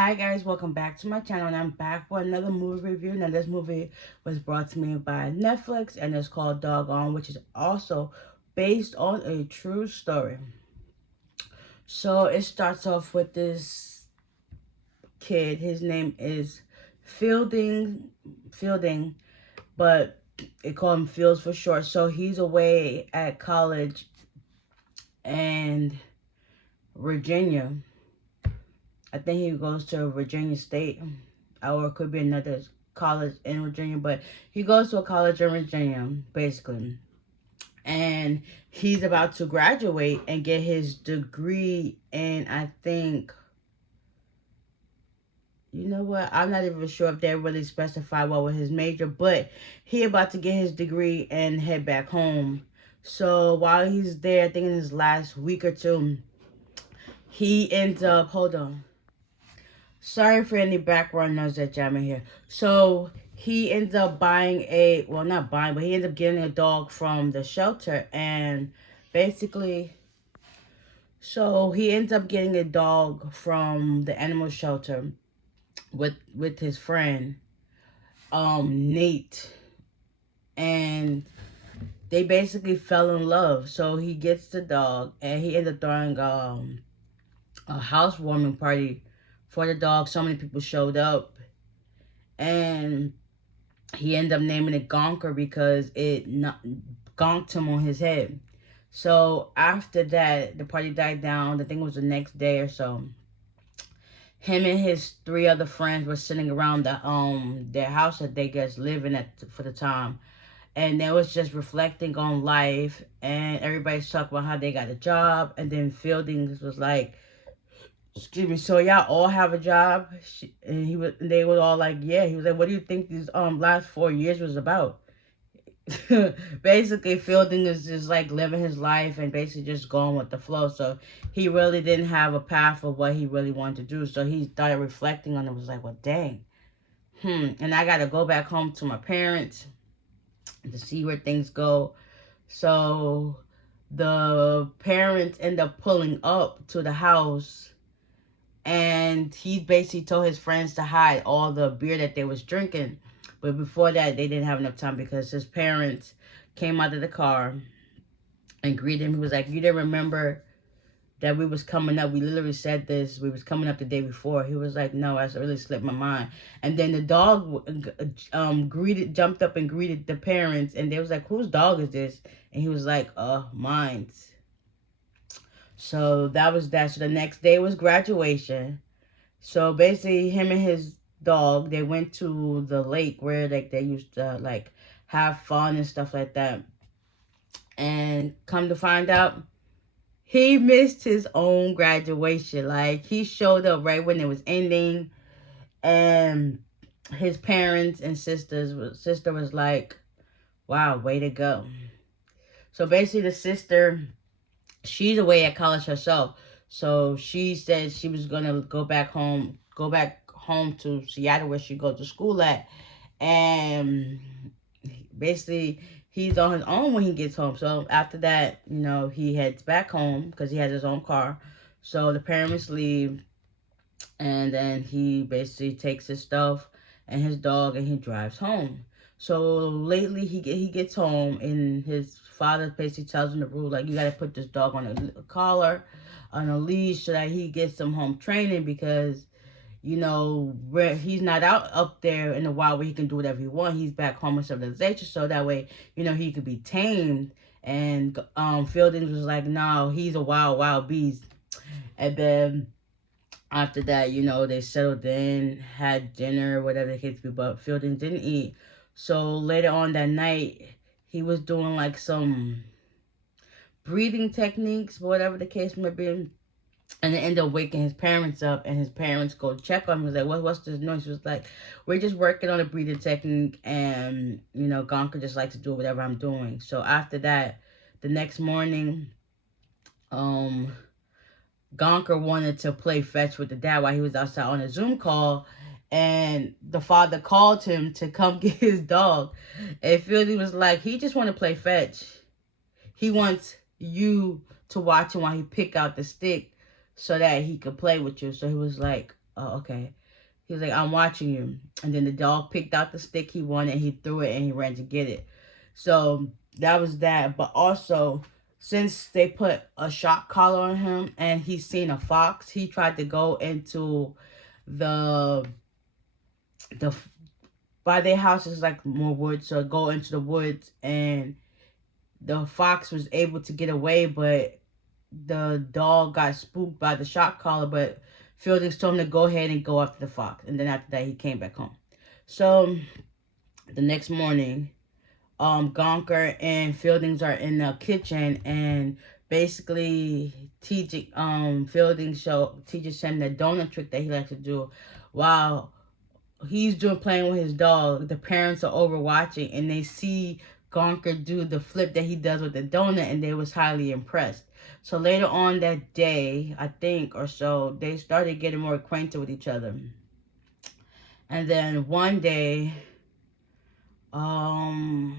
Hi guys, welcome back to my channel, and I'm back for another movie review. Now this movie was brought to me by Netflix and it's called Doggone, which is also based on a true story. So it starts off with this kid. His name is Fielding, but they call him Fields for short. So he's away at college and Virginia. I think he goes to Virginia State, or it could be another college in Virginia, but he goes to a college in Virginia, basically. And he's about to graduate and get his degree in, I think, you know what? I'm not even sure if they really specify what was his major, but he about to get his degree and head back home. So while he's there, I think in his last week or two, he ends up, hold on. Sorry for any background noise that y'all may hear. So he ends up buying well, not buying, but he ends up getting a dog from the shelter. And basically, so he ends up getting a dog from the animal shelter with his friend, Nate. And they basically fell in love. So he gets the dog and he ends up throwing a housewarming party for the dog. So many people showed up. And he ended up naming it Gonker because it gonked him on his head. So after that, the party died down. I think it was the next day or so. Him and his three other friends were sitting around their house that they guys living at for the time, and they was just reflecting on life. And everybody's talking about how they got a job, and then Fieldings was like, excuse me, so y'all all have a job? They were all like, yeah. He was like, what do you think these last 4 years was about? Basically, Fielding is just like living his life and basically just going with the flow. So he really didn't have a path of what he really wanted to do. So he started reflecting on it. Was like, well, dang. And I got to go back home to my parents to see where things go. So the parents end up pulling up to the house, and he basically told his friends to hide all the beer that they was drinking. But before that, they didn't have enough time because his parents came out of the car and greeted him. He was like, you didn't remember that we was coming up? We literally said this. We was coming up the day before. He was like, no, I really slipped my mind. And then the dog jumped up and greeted the parents. And they was like, whose dog is this? And he was like, mine's. So that was that. So the next day was graduation. So basically, him and his dog, they went to the lake where like they used to like have fun and stuff like that. And come to find out, he missed his own graduation. Like he showed up right when it was ending, and his parents and sister was like, "Wow, way to go." So basically, the sister, she's away at college herself. So she said she was gonna go back home to Seattle where she go to school at. And basically he's on his own when he gets home. So after that, he heads back home because he has his own car. So the parents leave, and then he basically takes his stuff and his dog and he drives home. So lately he gets home, and his father basically tells him the rule, like, you got to put this dog on a collar, on a leash, so that he gets some home training, because where he's not out up there in the wild where he can do whatever he wants. He's back home in civilization, so that way he could be tamed. And Fieldings was like, no, he's a wild beast. And then after that, they settled in, had dinner, whatever the case be, but Fieldings didn't eat. So later on that night, he was doing like some breathing techniques, whatever the case may be. And they end up waking his parents up, and his parents go check on him. He was like, what's this noise? He was like, we're just working on a breathing technique, and, Gonka just likes to do whatever I'm doing. So after that, the next morning, Gonker wanted to play fetch with the dad while he was outside on a Zoom call, and the father called him to come get his dog. And Fieldy was like, he just want to play fetch. He wants you to watch him while he pick out the stick so that he could play with you. So he was like, oh, okay. He was like, I'm watching you. And then the dog picked out the stick he wanted, and he threw it, and he ran to get it. So that was that. But also, since they put a shock collar on him and he's seen a fox, he tried to go into the by their house is like more woods, so go into the woods, and the fox was able to get away, but the dog got spooked by the shock collar. But Fieldings told him to go ahead and go after the fox, and then after that he came back home. So the next morning, Gonker and Fieldings are in the kitchen, and basically Fieldings teaches him the donut trick that he likes to do while he's playing with his dog. The parents are over watching, and they see Gonker do the flip that he does with the donut, and they was highly impressed. So later on that day, I think, or so, they started getting more acquainted with each other. And then one day, a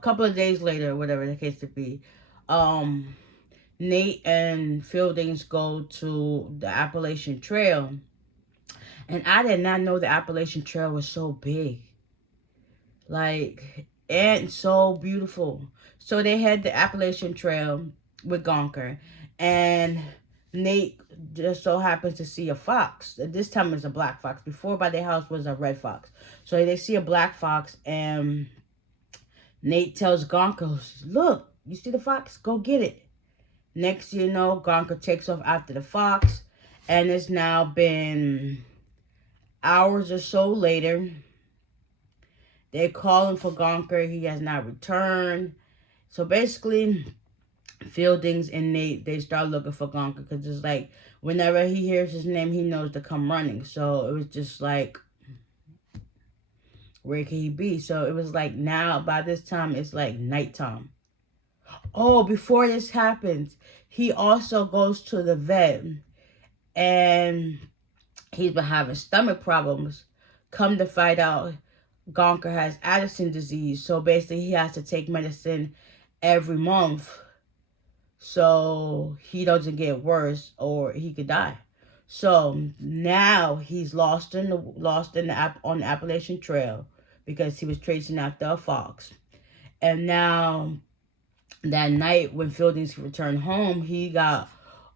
couple of days later, whatever the case to be, Nate and Fieldings go to the Appalachian Trail. And I did not know the Appalachian Trail was so big. Like, and so beautiful. So they had the Appalachian Trail with Gonker. And Nate just so happens to see a fox. This time it's a black fox. Before by their house was a red fox. So they see a black fox, and Nate tells Gonker, look, you see the fox? Go get it. Next you know, Gonker takes off after the fox. And it's now been hours or so later. They're calling for Gonker. He has not returned. So basically, Fieldings and Nate, they start looking for Gonker, because it's like whenever he hears his name, he knows to come running. So it was just like, where can he be? So it was like, now by this time it's like nighttime. Oh, before this happens, he also goes to the vet, and he's been having stomach problems. Come to find out, Gonker has Addison disease. So basically, he has to take medicine every month so he doesn't get worse or he could die. So now he's lost on the Appalachian Trail because he was chasing after a fox. And now that night when Fieldings returned home, he got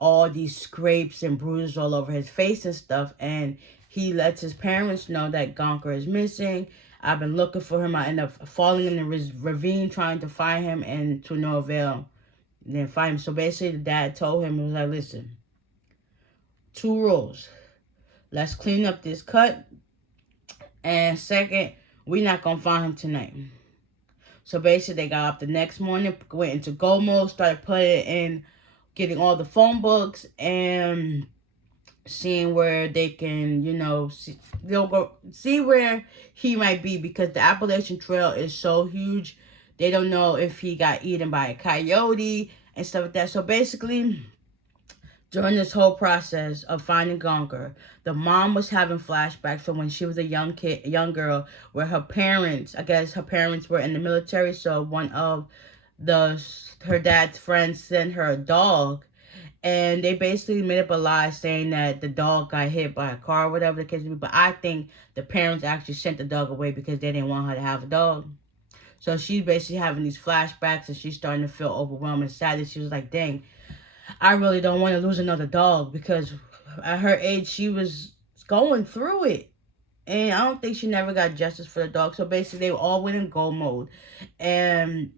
all these scrapes and bruises all over his face and stuff. And he lets his parents know that Gonker is missing. I've been looking for him. I end up falling in the ravine trying to find him, and to no avail. And then find him. So basically, the dad told him, he was like, listen, 2 rules. Let's clean up this cut. And second, we're not going to find him tonight. So basically, they got up the next morning, went into go mode, started putting in, getting all the phone books, and seeing where they can, they'll go see where he might be, because the Appalachian Trail is so huge. They don't know if he got eaten by a coyote and stuff like that. So basically, during this whole process of finding Gonker, the mom was having flashbacks from when she was a young girl, where her parents were in the military. So one of her dad's friends sent her a dog, and they basically made up a lie saying that the dog got hit by a car or whatever the case may be. But I think the parents actually sent the dog away because they didn't want her to have a dog. So she's basically having these flashbacks, and she's starting to feel overwhelmed and sad. And she was like, dang, I really don't want to lose another dog, because at her age, she was going through it. And I don't think she never got justice for the dog. So basically, they all went in go mode. And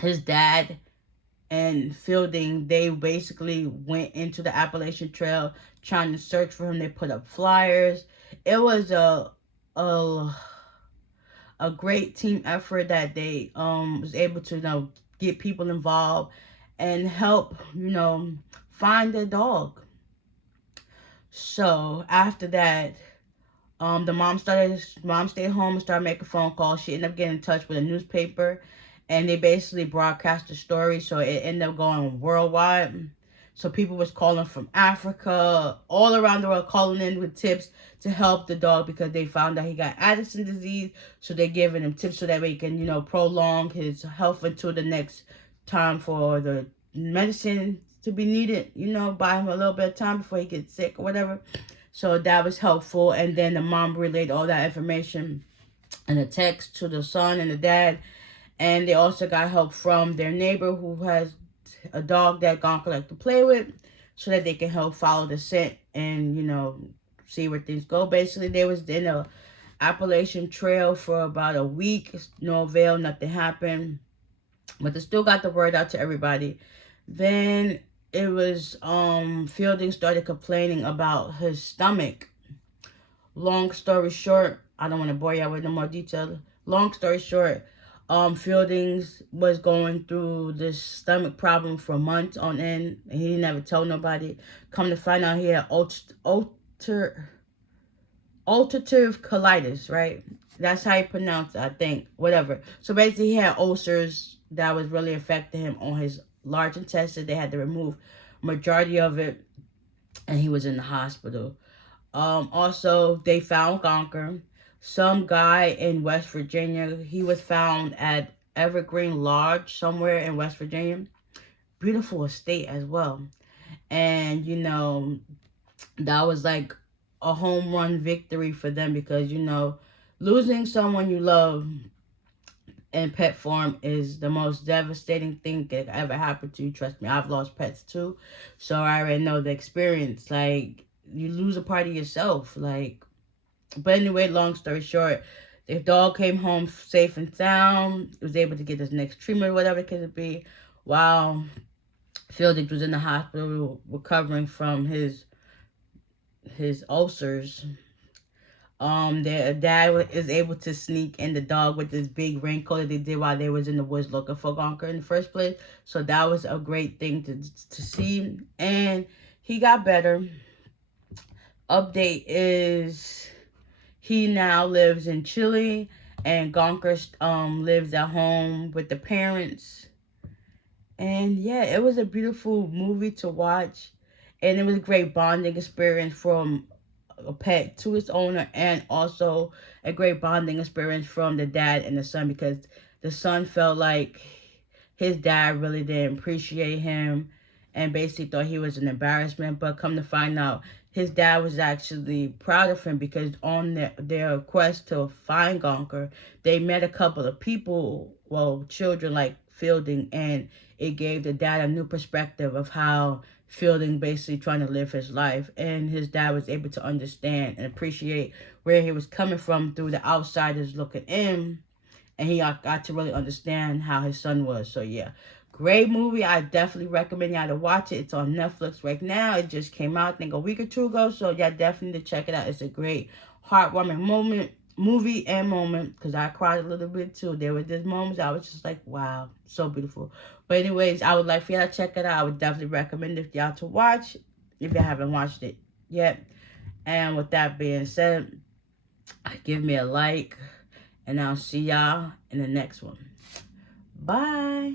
his dad and Fielding, they basically went into the Appalachian Trail trying to search for him. They put up flyers. It was a great team effort that they was able to get people involved and help find the dog. So after that, the mom stayed home and started making phone calls. She ended up getting in touch with a newspaper, and they basically broadcast the story. So it ended up going worldwide. So people was calling from Africa, all around the world, calling in with tips to help the dog, because they found out he got Addison disease. So they're giving him tips so that way he can, prolong his health until the next time for the medicine to be needed, you know, buy him a little bit of time before he gets sick or whatever. So that was helpful. And then the mom relayed all that information in a text to the son and the dad. And they also got help from their neighbor who has a dog that Gonka like to play with, so that they can help follow the scent and, you know, see where things go. Basically, they was in a Appalachian Trail for about a week. No avail, nothing happened. But they still got the word out to everybody. Then it was, Fielding started complaining about his stomach. Long story short, I don't want to bore you with no more detail. Long story short, Fieldings was going through this stomach problem for months on end, and he never told nobody. Come to find out, he had ulcerative colitis, right? That's how you pronounce it, I think. Whatever. So basically, he had ulcers that was really affecting him on his large intestine. They had to remove majority of it, and he was in the hospital. Also, they found Gonka. Some guy in West Virginia, he was found at Evergreen Lodge somewhere in West Virginia. Beautiful estate as well. And, you know, that was like a home run victory for them because, you know, losing someone you love in pet form is the most devastating thing that could ever happen to you. Trust me, I've lost pets too. So I already know the experience. Like, you lose a part of yourself. Like, but anyway, long story short, the dog came home safe and sound. Was able to get his next treatment, whatever it could be, while Fielding was in the hospital recovering from his ulcers. Their dad is able to sneak in the dog with this big raincoat that they did while they was in the woods looking for Gonka in the first place. So that was a great thing to see. And he got better. Update is he now lives in Chile, and Gonka lives at home with the parents. And yeah, it was a beautiful movie to watch, and it was a great bonding experience from a pet to its owner, and also a great bonding experience from the dad and the son, because the son felt like his dad really didn't appreciate him and basically thought he was an embarrassment. But come to find out, his dad was actually proud of him, because on their quest to find Gonka, they met a couple of people, well, children like Fielding, and it gave the dad a new perspective of how Fielding basically trying to live his life. And his dad was able to understand and appreciate where he was coming from through the outsiders looking in. And he got to really understand how his son was. So yeah, great movie. I definitely recommend y'all to watch it. It's on Netflix right now. It just came out, I think, a week or two ago. So yeah, definitely to check it out. It's a great heartwarming movie and moment, because I cried a little bit too. There were just moments I was just like, wow, so beautiful. But anyways, I would like for y'all to check it out. I would definitely recommend it for y'all to watch if you haven't watched it yet. And with that being said, give me a like, and I'll see y'all in the next one. Bye.